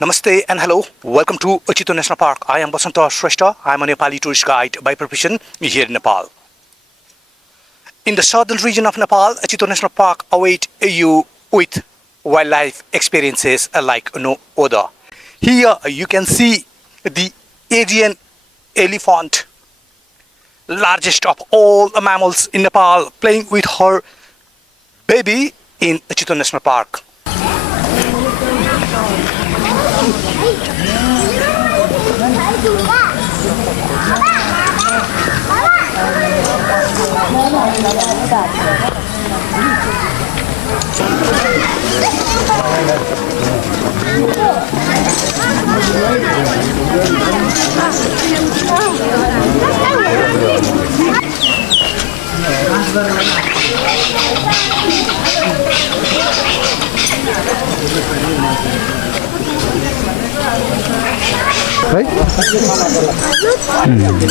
Namaste and hello. Welcome to Chitwan National Park. I am Basant Shrestha. I am a Nepali tourist guide by profession here in Nepal. In the southern region of Nepal, Chitwan National Park awaits you with wildlife experiences like no other. Here you can see the Asian elephant, largest of all the mammals in Nepal, playing with her baby in Chitwan National Park.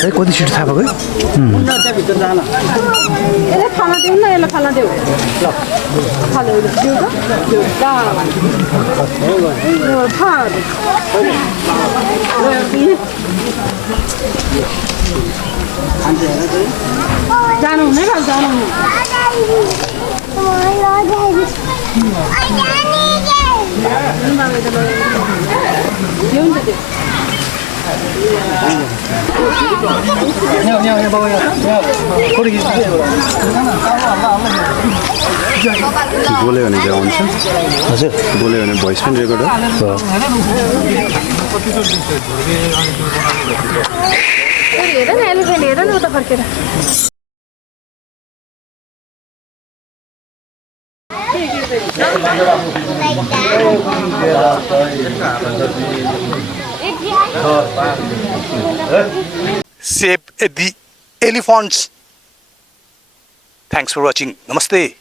है कति seat थाहा भएको यसले खाना देऊ न यसलाई खाना देऊ ल खाना देऊ त जानु हुने र जानु हुने बोल्यो भने क्या हुन्छ हजुर बोल्यो भने भोइस पनि रेकर्ड हो हेर न एलिफेन्ट हेर न उता फर्केर Save the elephants. Thanks for watching. Namaste.